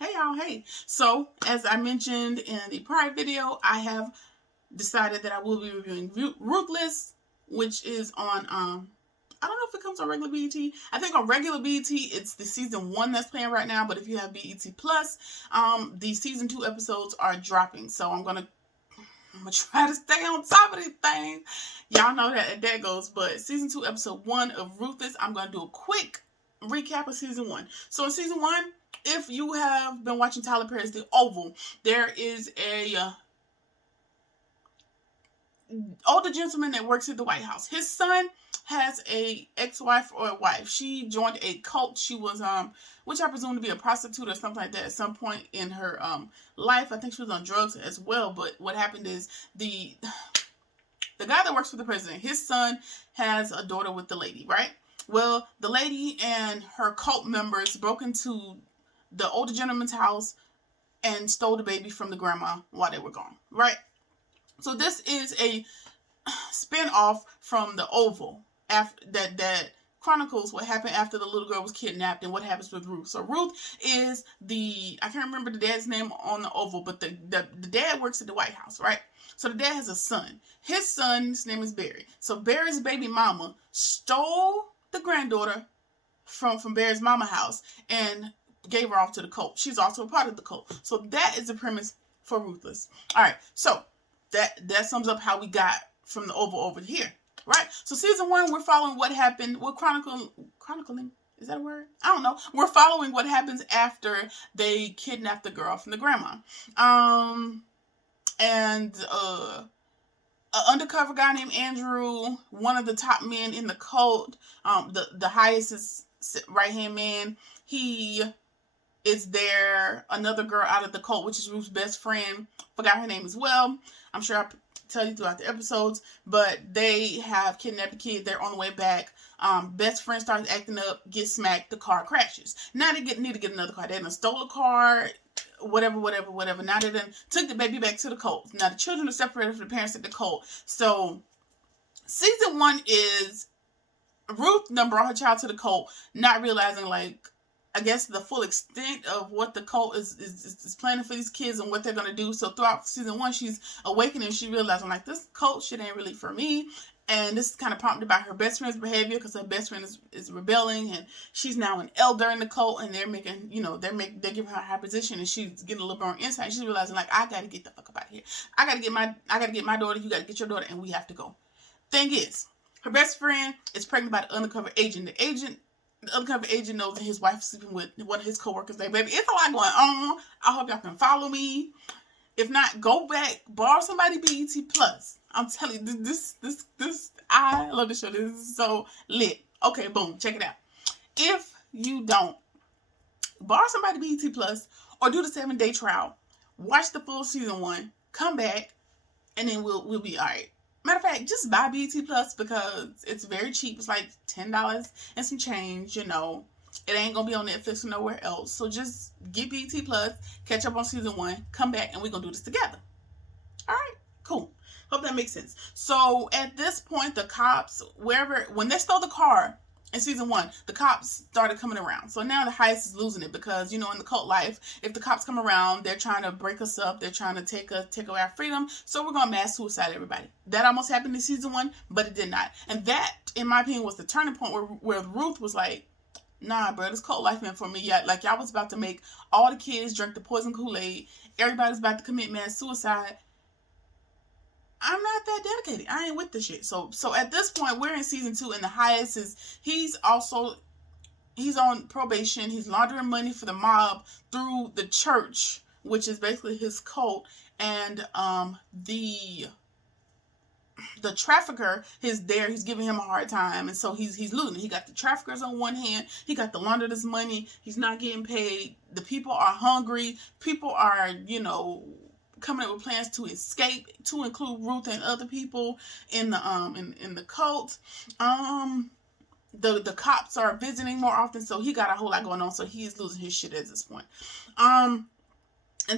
Hey y'all, hey. So, as I mentioned in the prior video, I have decided that I will be reviewing Ruthless, which is on, I don't know if it comes on regular BET. I think on regular BET, it's the season 1 that's playing right now, but if you have BET Plus, the season 2 episodes are dropping. So I'm gonna try to stay on top of these things. Y'all know that that goes, but season 2, episode 1 of Ruthless, I'm gonna do a quick recap of season 1. So in season 1, if you have been watching Tyler Perry's The Oval, there is a older gentleman that works at the White House. His son has a ex-wife or a wife. She joined a cult. She was which I presume to be a prostitute or something like that at some point in her life. I think she was on drugs as well. But what happened is the guy that works for the president, his son has a daughter with the lady, right? Well, the lady and her cult members broke into the older gentleman's house and stole the baby from the grandma while they were gone, right? So this is a spin-off from The Oval that chronicles what happened after the little girl was kidnapped and what happens with Ruth. So Ruth is I can't remember the dad's name on The Oval, but the dad works at the White House, right? So the dad has a son. His son's name is Barry. So Barry's baby mama stole the granddaughter from Barry's mama house and gave her off to the cult. She's also a part of the cult. So that is the premise for Ruthless. All right, so that sums up how we got from The Oval over here, right? So season 1, we're following what happened. We're chronicling. Is that a word? I don't know. We're following what happens after they kidnap the girl from the grandma. And an undercover guy named Andrew, one of the top men in the cult, the highest right-hand man, he is there. Another girl out of the cult, which is Ruth's best friend, forgot her name as well. I'm sure I'll tell you throughout the episodes, but they have kidnapped the kid. They're on the way back. Best friend starts acting up, gets smacked, the car crashes. Now they need to get another car. They done stole a car, whatever. Now they done took the baby back to the cult. Now the children are separated from the parents at the cult. So season 1 is Ruth done brought her child to the cult, not realizing, like, I guess the full extent of what the cult is planning for these kids and what they're going to do. So throughout season 1, she's awakening. She realizing, like, this cult shit ain't really for me. And this is kind of prompted by her best friend's behavior, because her best friend is rebelling, and she's now an elder in the cult, and they're making, they're giving her a high position, and she's getting a little more insight. She's realizing, like, I got to get the fuck up out of here. I got to get my daughter. You got to get your daughter, and we have to go. Thing is, her best friend is pregnant by the undercover agent. The undercover agent knows that his wife is sleeping with one of his coworkers. Like, baby, it's a lot going on. I hope y'all can follow me. If not, go back, borrow somebody BET Plus. I'm telling you, this, I love this show. This is so lit. Okay, boom, check it out. If you don't, borrow somebody BET Plus or do the 7-day trial. Watch the full season 1. Come back, and then we'll be all right. Matter of fact, just buy BET Plus because it's very cheap. It's like $10 and some change, It ain't going to be on Netflix or nowhere else. So just get BET Plus, catch up on season 1, come back, and we're going to do this together. All right, cool. Hope that makes sense. So at this point, the cops, when they stole the car in season 1, the cops started coming around. So now the heist is losing it because, in the cult life, if the cops come around, they're trying to break us up. They're trying to take away our freedom. So we're going to mass suicide everybody. That almost happened in season 1, but it did not. And that, in my opinion, was the turning point where Ruth was like, nah, bro, this cult life meant for me. Yeah, like, y'all was about to make all the kids drink the poison Kool-Aid. Everybody's about to commit mass suicide. I'm not that dedicated. I ain't with this shit. So at this point, we're in season 2, and the highest is he's on probation. He's laundering money for the mob through the church, which is basically his cult, and the trafficker is there. He's giving him a hard time, and so he's losing. He got the traffickers on one hand. He got the launderer's money. He's not getting paid. The people are hungry. People are, coming up with plans to escape, to include Ruth and other people in the in the cult. The cops are visiting more often, so he got a whole lot going on. So he's losing his shit at this point. And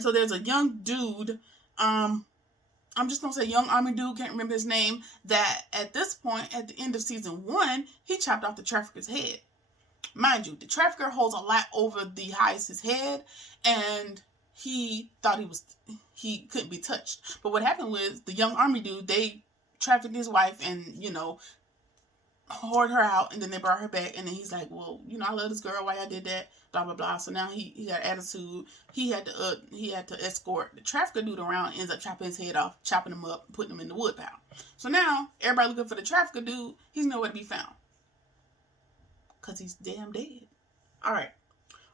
so there's a young dude. I'm just gonna say young army dude, can't remember his name, that at this point, at the end of season 1, he chopped off the trafficker's head. Mind you, the trafficker holds a lot over the Highest's head, and he thought he couldn't be touched. But what happened was the young army dude, they trafficked his wife and, whored her out, and then they brought her back, and then he's like, well, I love this girl, why I did that, blah blah blah. So now he got attitude. He had to escort the trafficker dude around, ends up chopping his head off, chopping him up, putting him in the wood pile. So now everybody looking for the trafficker dude, he's nowhere to be found because he's damn dead. All right,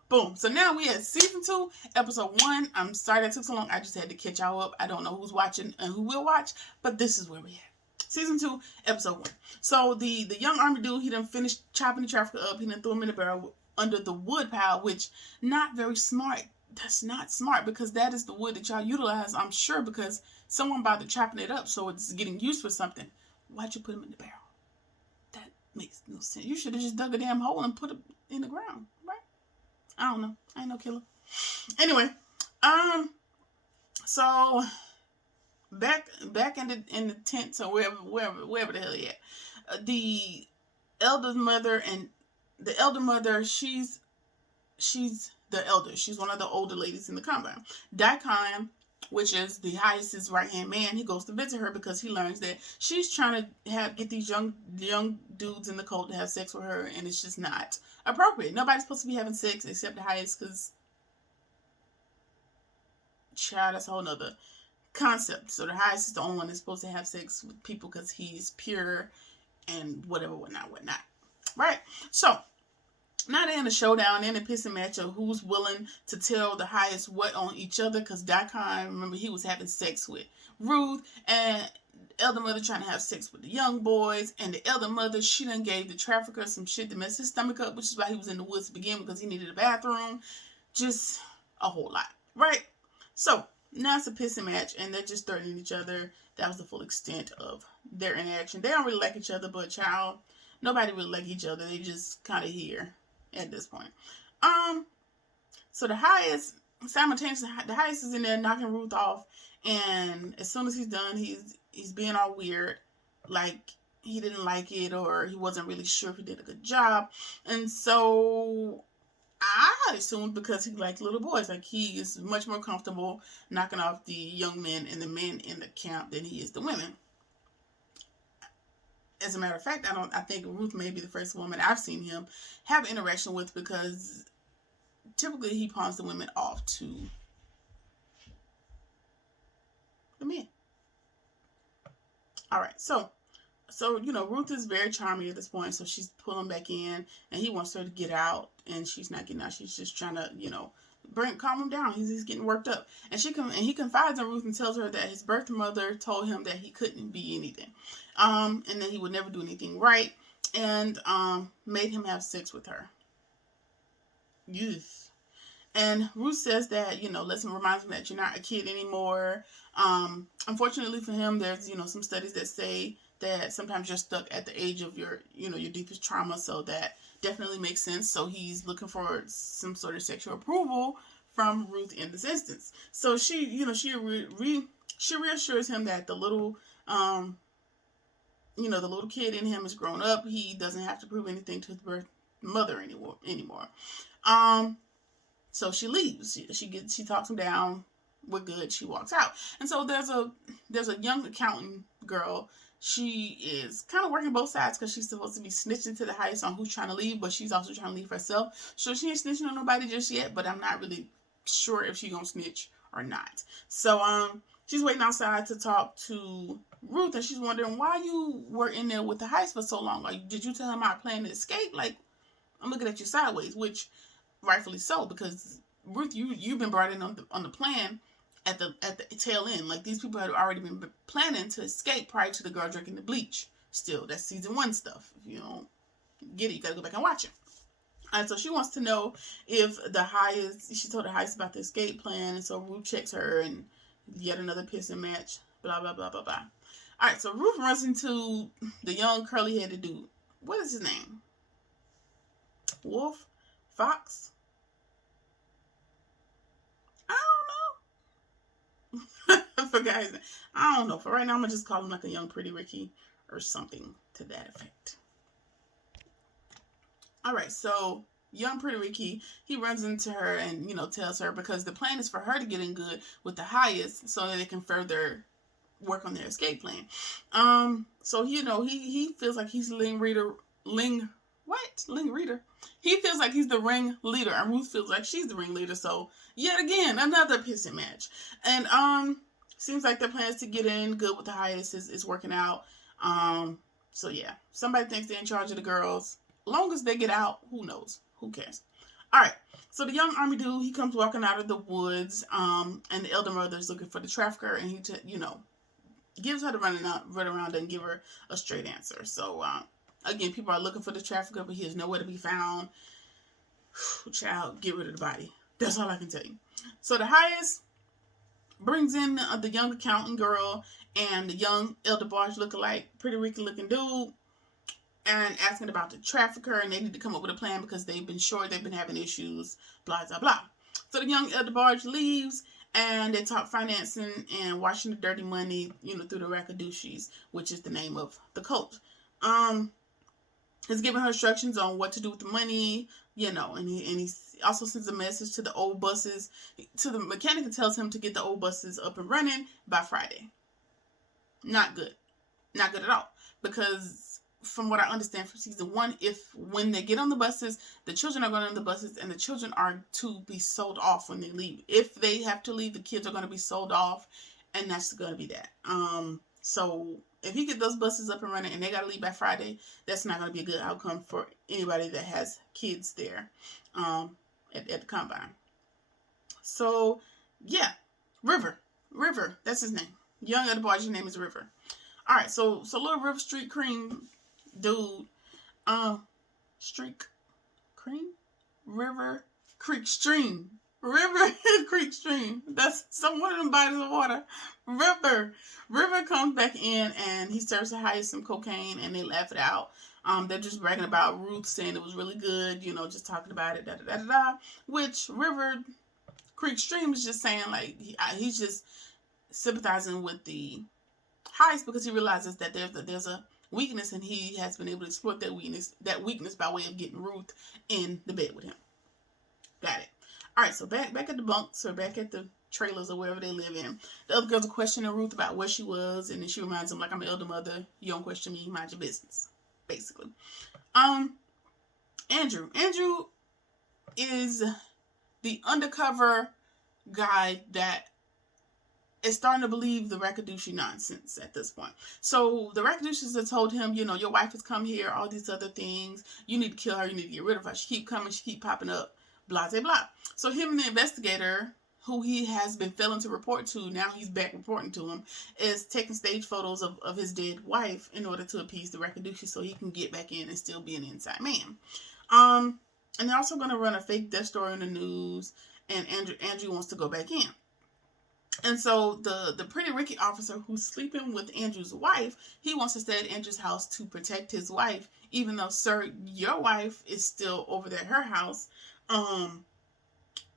boom. So now we at season 2, episode 1. I'm sorry that took so long. I just had to catch y'all up. I don't know who's watching and who will watch, but this is where we at. Season 2, episode 1. So the young army dude, he done finished chopping the trafficker up. He done threw him in the barrel under the wood pile, which not very smart. That's not smart, because that is the wood that y'all utilize, I'm sure, because someone about to chopping it up, so it's getting used for something. Why'd you put him in the barrel? That makes no sense. You should have just dug a damn hole and put it in the ground, right? I don't know. I ain't no killer. Anyway, so back in the tent, or wherever the hell he at, the elder mother, she's the elder. She's one of the older ladies in the compound. Daikon, which is the Highest's right-hand man, he goes to visit her because he learns that she's trying to get these young dudes in the cult to have sex with her, and it's just not appropriate. Nobody's supposed to be having sex except the Highest, because, child, that's a whole nother concept. So the Highest is the only one that's supposed to have sex with people because he's pure and whatnot. Right? So now they're in a showdown, they're in a pissing match of who's willing to tell the Highest what on each other, because Daikon, remember, he was having sex with Ruth, and the elder mother trying to have sex with the young boys, and the elder mother, she done gave the trafficker some shit to mess his stomach up, which is why he was in the woods to begin, because he needed a bathroom. Just a whole lot, right? So now it's a pissing match, and they're just threatening each other. That was the full extent of their interaction. They don't really like each other, but child, nobody really like each other. They just kind of here at this point. So the Highest, simultaneously, the Highest is in there knocking Ruth off, and as soon as he's done, he's being all weird, like he didn't like it, or he wasn't really sure if he did a good job. And so I assumed, because he liked little boys, like he is much more comfortable knocking off the young men and the men in the camp than he is the women. As a matter of fact, I think Ruth may be the first woman I've seen him have interaction with, because typically he pawns the women off to the men. All right, so Ruth is very charming at this point, so she's pulling back in, and he wants her to get out, and she's not getting out. She's just trying to, calm him down. He's getting worked up, and he confides in Ruth and tells her that his birth mother told him that he couldn't be anything, and that he would never do anything right, and made him have sex with her. Yes. And Ruth says that, lesson reminds him that you're not a kid anymore. Unfortunately for him, there's, some studies that say that sometimes you're stuck at the age of your deepest trauma. So that definitely makes sense. So he's looking for some sort of sexual approval from Ruth in this instance. So she reassures him that the little, the little kid in him is grown up. He doesn't have to prove anything to his birth mother anymore. So she leaves. She talks him down. We're good. She walks out. And so there's a young accountant girl. She is kind of working both sides, because she's supposed to be snitching to the Highest on who's trying to leave, but she's also trying to leave herself. So she ain't snitching on nobody just yet, but I'm not really sure if she's gonna snitch or not. So she's waiting outside to talk to Ruth, and she's wondering why you were in there with the Highest for so long. Like, did you tell him I planned to escape? Like, I'm looking at you sideways, which rightfully so, because Ruth, you've been brought in on the plan at the tail end. Like, these people had already been planning to escape prior to the girl drinking the bleach. Still, that's season 1 stuff. If you don't get it, you gotta go back and watch it. And so she wants to know if the Highest, she told the Highest about the escape plan, and so Ruth checks her, and yet another pissing match, blah, blah, blah, blah, blah. All right, so Ruth runs into the young curly-headed dude. What is his name? Wolf? Fox? I don't know. I forgot his name. I don't know. For right now, I'm going to just call him like a young Pretty Ricky or something to that effect. All right, so young Pretty Ricky, he runs into her and, tells her, because the plan is for her to get in good with the highest so that they can further work on their escape plan. So he feels like he's Ling Reader. He feels like he's the ring leader, and Ruth feels like she's the ring leader. So yet again, another pissing match. And seems like their plans to get in good with the highest is working out. So yeah, somebody thinks they're in charge of the girls. Long as they get out, who knows? Who cares? All right. So the young army dude, he comes walking out of the woods, and the elder mother is looking for the trafficker, and he gives her the run around and give her a straight answer. So again, people are looking for the trafficker, but he is nowhere to be found. Child, get rid of the body. That's all I can tell you. So the highest brings in the young accountant girl and the young elder barge lookalike, Pretty Ricky looking dude, and asking about the trafficker, and they need to come up with a plan because they've been having issues, blah, blah, blah. So the young elder barge leaves, and they talk financing and washing the dirty money, through the Rakadouchis, which is the name of the cult. He's giving her instructions on what to do with the money, and he also sends a message to the old buses, to the mechanic, and tells him to get the old buses up and running by Friday. Not good. Not good at all. Because from what I understand from season 1, when they get on the buses, the children are going on the buses, and the children are to be sold off when they leave. If they have to leave, the kids are going to be sold off, and that's going to be that. So if he get those buses up and running and they got to leave by Friday, that's not going to be a good outcome for anybody that has kids there at the combine. So, yeah. River, that's his name. Young other boy's name is River. All right, so little River Street Cream dude, Street Cream? River Creek Stream. River Creek Stream. That's one of them bodies of water. River comes back in, and he serves the highest some cocaine, and they laugh it out. They're just bragging about Ruth, saying it was really good, just talking about it, which River Creek Stream is just saying, like, he's just sympathizing with the highest because he realizes that there's a weakness, and he has been able to exploit that weakness by way of getting Ruth in the bed with him. Got it. All right, so back at the bunks, or back at the trailers, or wherever they live in, the other girls are questioning Ruth about where she was, and then she reminds them, like, I'm an elder mother, you don't question me, mind your business, basically. Andrew is the undercover guy that is starting to believe the Rakadouchi nonsense at this point. So the Rakadouchis have told him, your wife has come here, all these other things, you need to kill her, you need to get rid of her, she keep coming, she keep popping up, blah, blah, blah. So him and the investigator, who he has been failing to report to, now he's back reporting to him, is taking stage photos of his dead wife in order to appease the Rakadouchi so he can get back in and still be an inside man. And they're also going to run a fake death story in the news, and Andrew wants to go back in. And so the Pretty Ricky officer who's sleeping with Andrew's wife, he wants to stay at Andrew's house to protect his wife, even though, sir, your wife is still over there at her house.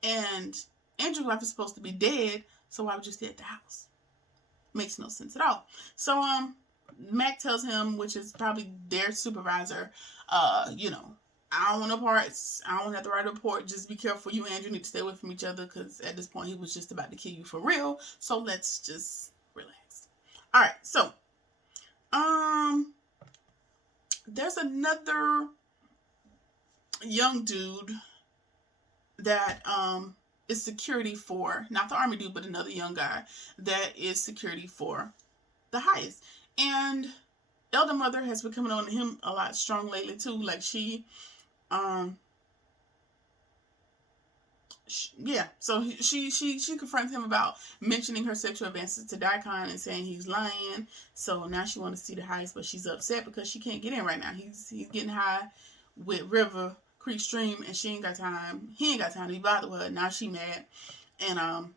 And Andrew's wife is supposed to be dead, so why would you stay at the house? Makes no sense at all. So Mac tells him, which is probably their supervisor, I don't want no parts. I don't have to write a report. Just be careful. You and Andrew need to stay away from each other, because at this point he was just about to kill you for real. So let's just relax. All right. So, there's another young dude that is security for, not the army dude, but another young guy that is security for the highest. And Elder Mother has been coming on to him a lot strong lately too. Like she confronts him about mentioning her sexual advances to Daikon and saying he's lying. So now she wants to see the highest, but she's upset because she can't get in right now. He's getting high with River Creek Stream, and she ain't got time. He ain't got time to be bothered with her. Now she mad, and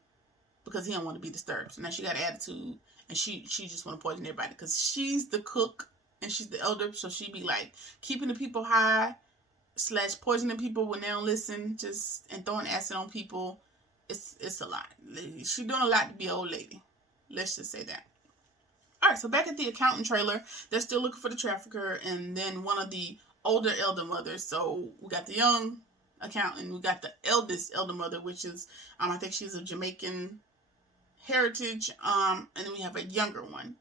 because he don't want to be disturbed. So now she got attitude, and she just want to poison everybody because she's the cook and she's the elder. So she be like keeping the people high / poisoning people when they don't listen, and throwing acid on people. It's a lot. She doing a lot to be an old lady. Let's just say that. All right, so back at the accountant trailer, they're still looking for the trafficker, and then one of the older elder mother. So we got the young accountant, we got the eldest elder mother, which is I think she's of Jamaican heritage. And then we have a younger one,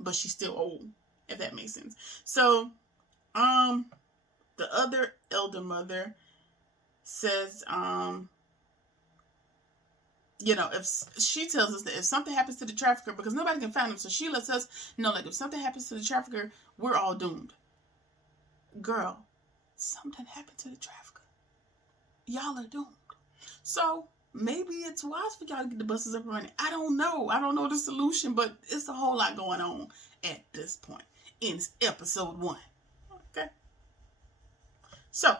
but she's still old, if that makes sense. So the other elder mother says, if she tells us that if something happens to the trafficker, because nobody can find him, so she lets us know, like, if something happens to the trafficker, we're all doomed. Girl, something happened to the trafficker. Y'all are doomed. So maybe it's wise for y'all to get the buses up and running. I don't know. I don't know the solution, but it's a whole lot going on at this point in episode 1. Okay. So,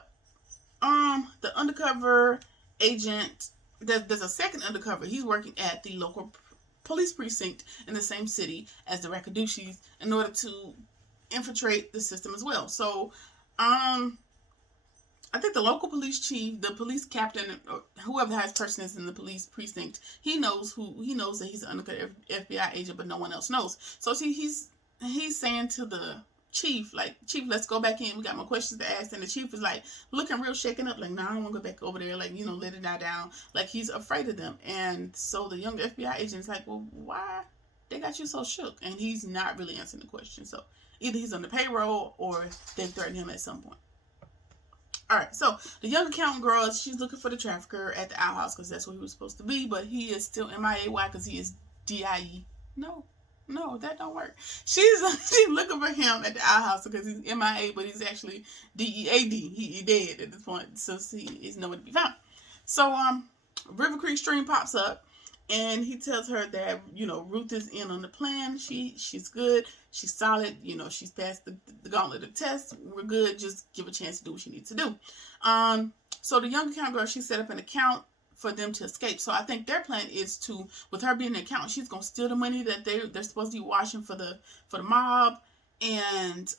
the undercover agent, there's a second undercover. He's working at the local police precinct in the same city as the Rakadushis in order to infiltrate the system as well. So, I think the local police chief, the police captain, or whoever the highest person is in the police precinct, he knows that he's an undercover FBI agent, but no one else knows. So see, he's saying to the chief, like, Chief, let's go back in. We got more questions to ask. And the chief is like looking real shaken up, like, no, I don't want to go back over there. Like, let it die down. Like, he's afraid of them. And so the young FBI agent is like, well, why they got you so shook? And he's not really answering the question. So either he's on the payroll or they threaten him at some point. All right, so the young accountant girl, she's looking for the trafficker at the outhouse because that's where he was supposed to be, but he is still MIA. Why? Because he is DIE. No, that don't work. She's looking for him at the outhouse because he's MIA, but he's actually DEAD. He dead at this point, so he is nowhere to be found. So River Creek Stream pops up, and he tells her that Ruth is in on the plan. She's good. She's solid. She's passed the gauntlet of tests. We're good. Just give a chance to do what she needs to do. So the young account girl, she set up an account for them to escape. So I think their plan is to, with her being an accountant, she's gonna steal the money that they're supposed to be washing for the mob, and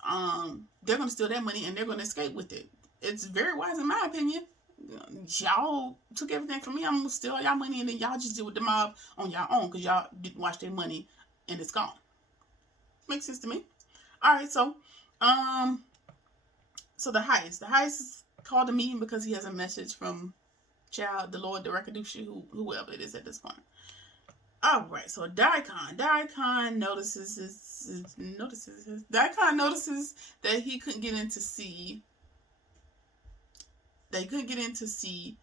they're gonna steal that money and they're gonna escape with it. It's very wise in my opinion. Y'all took everything from me. I'm gonna steal y'all money and then y'all just deal with the mob on y'all own because y'all didn't wash their money and it's gone. Makes sense to me. All right, so the highest called a meeting because he has a message from the Lord, the Rakadushi, whoever it is at this point. All right, so Daikon notices that he couldn't get in to see. They couldn't get in to see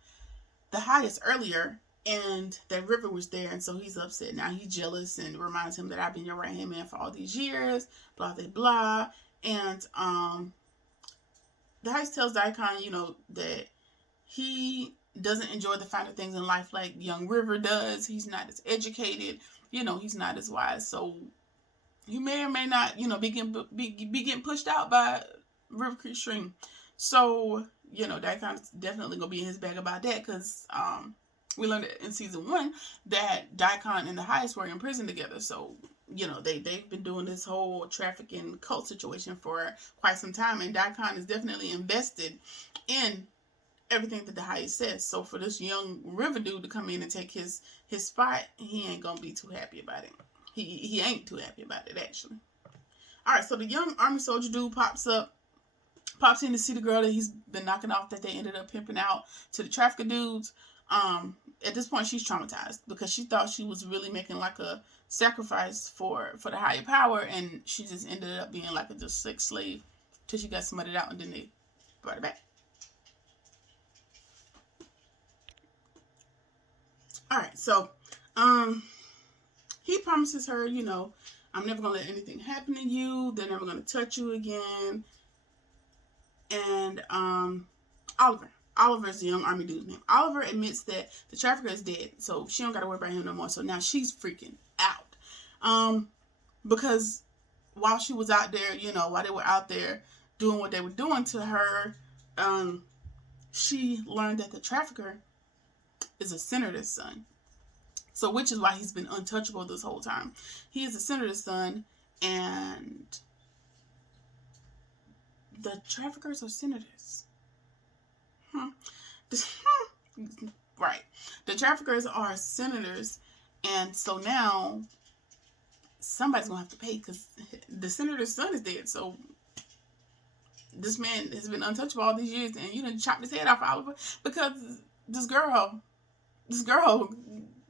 the highest earlier, and that River was there, and so he's upset. Now he's jealous and reminds him that I've been your right hand man for all these years, blah blah blah. And the highest tells Daikon, that he doesn't enjoy the finer things in life like young River does. He's not as educated, he's not as wise. So he may or may not, be getting pushed out by River Creek Stream. So Daikon's definitely gonna be in his bag about that because we learned in season 1 that Daikon and the highest were in prison together. So they've been doing this whole trafficking cult situation for quite some time, and Daikon is definitely invested in everything that the highest says. So for this young River dude to come in and take his spot, he ain't gonna be too happy about it. He ain't too happy about it, actually. All right, so the young army soldier dude pops in to see the girl that he's been knocking off that they ended up pimping out to the trafficker dudes. At this point, she's traumatized because she thought she was really making like a sacrifice for the higher power, and she just ended up being like a just sex slave till she got smutted out, and then they brought her back. All right, so he promises her, I'm never gonna let anything happen to you. They're never gonna touch you again. And Oliver's the young army dude's name. Oliver admits that the trafficker is dead, so she don't gotta worry about him no more. So now she's freaking out. Because while she was out there, while they were out there doing what they were doing to her, she learned that the trafficker is a senator's son. So which is why he's been untouchable this whole time. He is a senator's son, and the traffickers are senators. Right. The traffickers are senators, and so now somebody's gonna have to pay because the senator's son is dead. So this man has been untouchable all these years, and you done chopped his head off all because this girl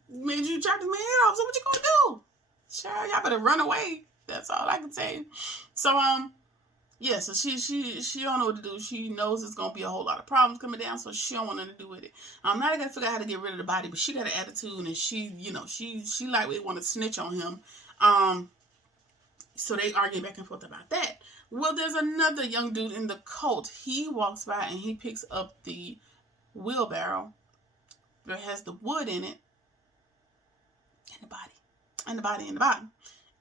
made you chop his man head off. So what you gonna do? Sure, y'all better run away. That's all I can say. So yeah, so she don't know what to do. She knows it's gonna be a whole lot of problems coming down, so she don't want nothing to do with it. Now they gotta figure out how to get rid of the body, but she got an attitude, and she like want to snitch on him. So they argue back and forth about that. Well, there's another young dude in the cult. He walks by and he picks up the wheelbarrow that has the wood in it, and the body.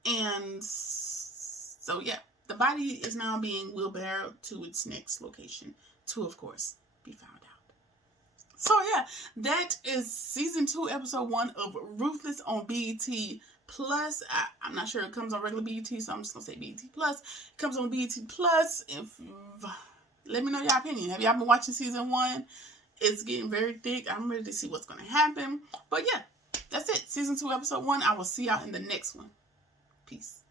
And so yeah, the body is now being wheelbarrowed to its next location to, of course, be found out. So yeah, that is season 2, episode 1 of Ruthless on BET Plus. I'm not sure it comes on regular BET, so I'm just gonna say BET Plus. It comes on BET Plus. Let me know your opinion. Have y'all been watching season 1? It's getting very thick. I'm ready to see what's gonna happen. But yeah, that's it. Season 2, episode 1. I will see y'all in the next one. Peace.